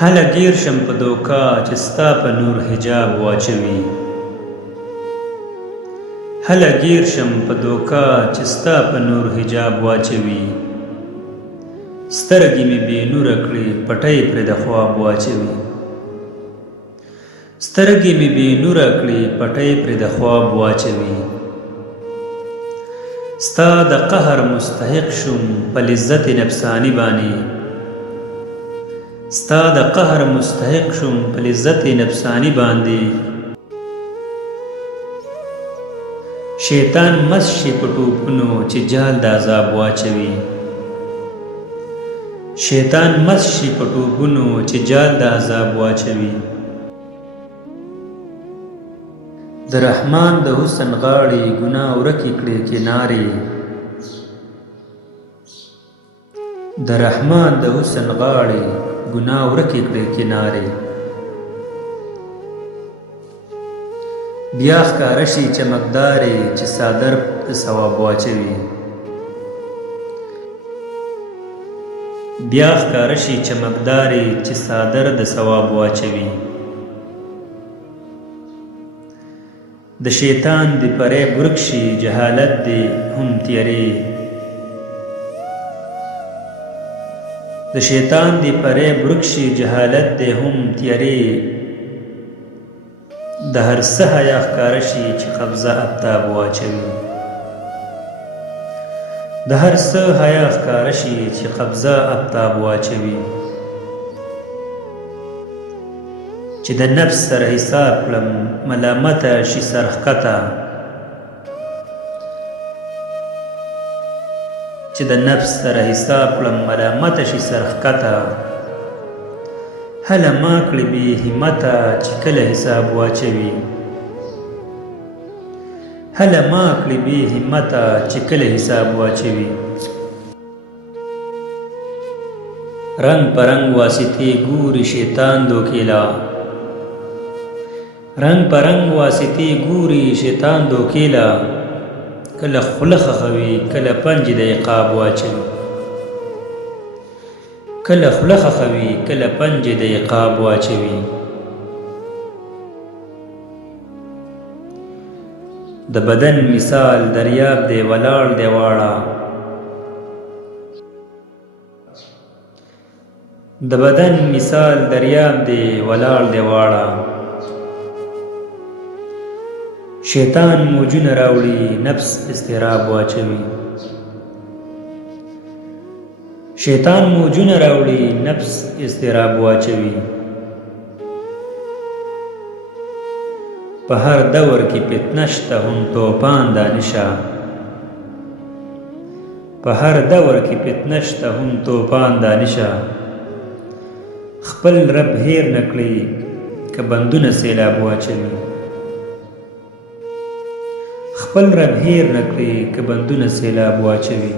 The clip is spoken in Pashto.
هله ګیر شم په دوکا چې ستا په نور حجاب واچوي. هله ګیر شم په دوکا چې ستا په نور حجاب واچوي. سترګې مې بې نوره کړې پټۍ پرې د خواب واچوي. سترګې مې بې نوره کړې پټۍ پرې د خواب واچوي. ستا د قهر مستحق شوم په لذت نفسانی باندې. ستا د قهر مستحق شوم په لذت نفسانی باندې. شیطان مست شي په ټوپونو چې جال د عذاب واچوي. شیطان مست شي په ټوپونو چې جال د عذاب واچوي. د رحمان د حسن غاړې ګناه ورکې کړې کنارې. د رحمان د حسن غاړې ګناه ورکې کړې کنارې. بیا ښکاره شي چمکدارې چې څادر د ثواب واچوي. بیا ښکاره شي چمکدارې چې څادر د ثواب واچوي. د شیطان دی فریب ورک شي جهالت دی هم تیرې. د شیطان دی فریب ورک شي جهالت دی هم تیرې. د هر څه حیا ښکاره شي چې قبضه آفتاب واچوي. د هر څه حیا ښکاره شي چې قبضه آفتاب واچوي. چې د نفس سره حساب کړم ملامته شي سرښکته. چې د نفس سره حساب کړم ملامته شي سرښکته. هله ما کړې بې همته چې کله حساب واچوي. هله ما کړې بې همته چې کله حساب واچوي. رنگ پرنګ واسطې ګوري شیطان دوکیلا. رنگ پرنګ واسطې ګوري شیطان دوکیلا. کله خوله خښوي کله پنج د عقاب واچوي. کله خوله خښوي کله پنج د عقاب واچوي. د بدن مثال دریاب دی ولاړ دی واړه. د بدن مثال دریاب دی ولاړ دی واړه. شیطان موجونه راوړي نفس اضطراب واچوي. شیطان موجونه راوړي نفس اضطراب واچوي. په هر دور کې فتنه شته هم توپان دانشه. په هر دور کې فتنه شته هم توپان دانشه. خپل رب هیر نکړي که بندونه سیلاب واچوي. خپل رب هیر نکړي که بندونه سیلاب واچوي.